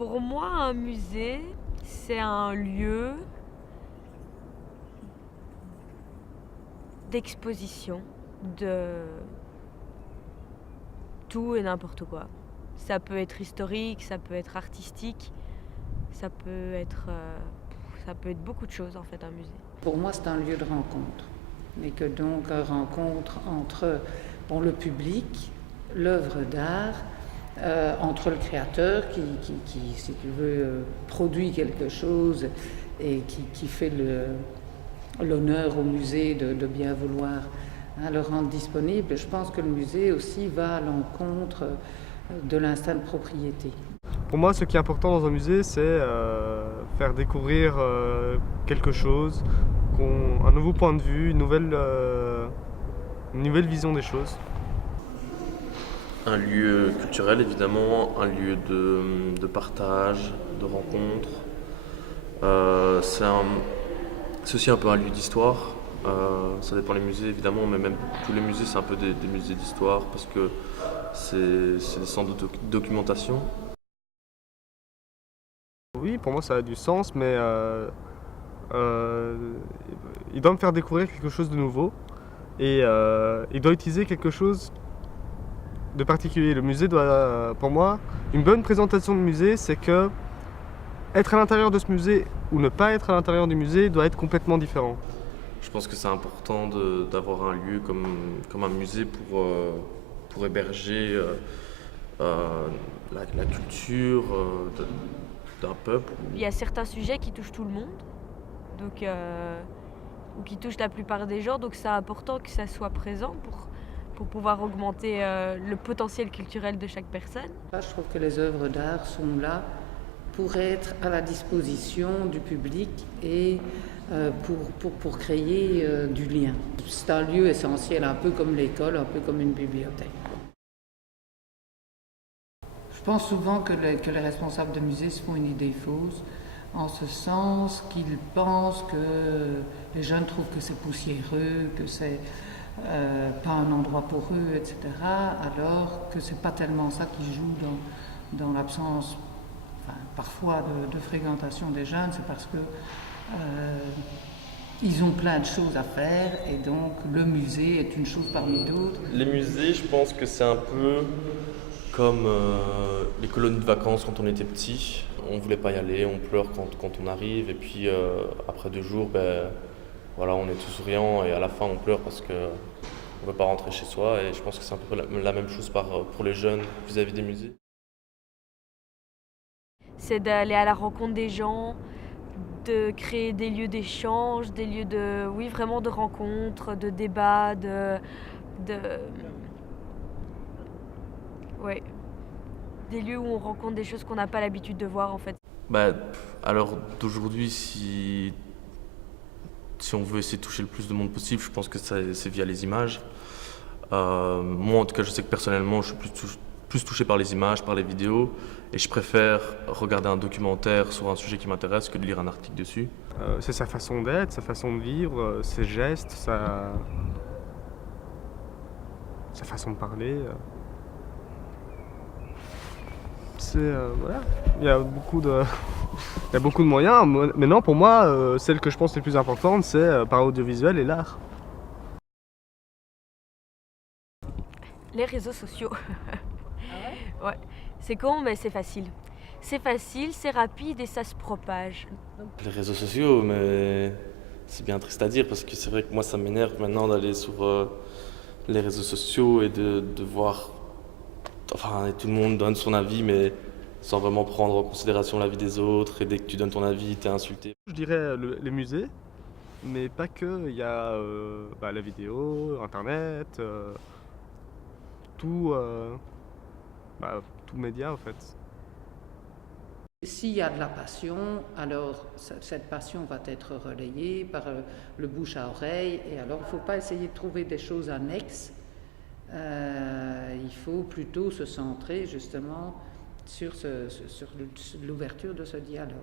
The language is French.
Pour moi, un musée, c'est un lieu d'exposition de tout et n'importe quoi. Ça peut être historique, ça peut être artistique, ça peut être, ça peut être beaucoup de choses en fait, un musée. Pour moi, c'est un lieu de rencontre. Et que donc, une rencontre entre le public, l'œuvre d'art, entre le créateur qui si tu veux, produit quelque chose et qui fait l'honneur au musée de bien vouloir le rendre disponible. Je pense que le musée aussi va à l'encontre de l'instinct de propriété. Pour moi, ce qui est important dans un musée, c'est faire découvrir quelque chose, un nouveau point de vue, une nouvelle vision des choses. Un lieu culturel, évidemment, un lieu de partage, de rencontre. C'est aussi un peu un lieu d'histoire. Ça dépend des musées, évidemment, mais même tous les musées, c'est un peu des musées d'histoire parce que c'est des centres de documentation. Oui, pour moi, ça a du sens, mais il doit me faire découvrir quelque chose de nouveau et il doit utiliser quelque chose de particulier. Le musée doit, pour moi, une bonne présentation de musée, c'est que être à l'intérieur de ce musée ou ne pas être à l'intérieur du musée doit être complètement différent. Je pense que c'est important d'avoir un lieu comme un musée pour héberger la culture d'un peuple. Il y a certains sujets qui touchent tout le monde, donc, ou qui touchent la plupart des gens, donc c'est important que ça soit présent pour pouvoir augmenter le potentiel culturel de chaque personne. Je trouve que les œuvres d'art sont là pour être à la disposition du public et pour créer du lien. C'est un lieu essentiel, un peu comme l'école, un peu comme une bibliothèque. Je pense souvent que les responsables de musées se font une idée fausse, en ce sens qu'ils pensent que les jeunes trouvent que c'est poussiéreux, que c'est pas un endroit pour eux, etc. Alors que c'est pas tellement ça qui joue dans l'absence, parfois de fréquentation des jeunes, c'est parce que ils ont plein de choses à faire et donc le musée est une chose parmi d'autres. Les musées, je pense que c'est un peu comme les colonies de vacances quand on était petit. On voulait pas y aller, on pleure quand on arrive et puis après 2 jours, voilà, on est tous souriants et à la fin on pleure parce qu'on ne veut pas rentrer chez soi et je pense que c'est un peu la même chose pour les jeunes vis-à-vis des musées. C'est d'aller à la rencontre des gens, de créer des lieux d'échange, des lieux de, oui, vraiment de rencontres, de débats, ouais, des lieux où on rencontre des choses qu'on n'a pas l'habitude de voir en fait. À l'heure d'aujourd'hui, si on veut essayer de toucher le plus de monde possible, je pense que c'est via les images. Moi, en tout cas, je sais que personnellement, je suis plus touché par les images, par les vidéos, et je préfère regarder un documentaire sur un sujet qui m'intéresse que de lire un article dessus. C'est sa façon d'être, sa façon de vivre, ses gestes, sa façon de parler. Voilà. Il y a beaucoup de moyens. Maintenant, pour moi, celle que je pense les plus importantes, c'est par audiovisuel et l'art. Les réseaux sociaux. Ah ouais? Ouais. C'est con, mais c'est facile. C'est facile, c'est rapide et ça se propage. Les réseaux sociaux, mais c'est bien triste à dire parce que c'est vrai que moi ça m'énerve maintenant d'aller sur les réseaux sociaux et de voir, enfin tout le monde donne son avis mais sans vraiment prendre en considération l'avis des autres et dès que tu donnes ton avis t'es insulté. Je dirais les musées, mais pas que. Il y a la vidéo, internet, tout média en fait. S'il y a de la passion, alors cette passion va être relayée par le bouche à oreille et alors il ne faut pas essayer de trouver des choses annexes. Il faut plutôt se centrer justement sur l'ouverture de ce dialogue.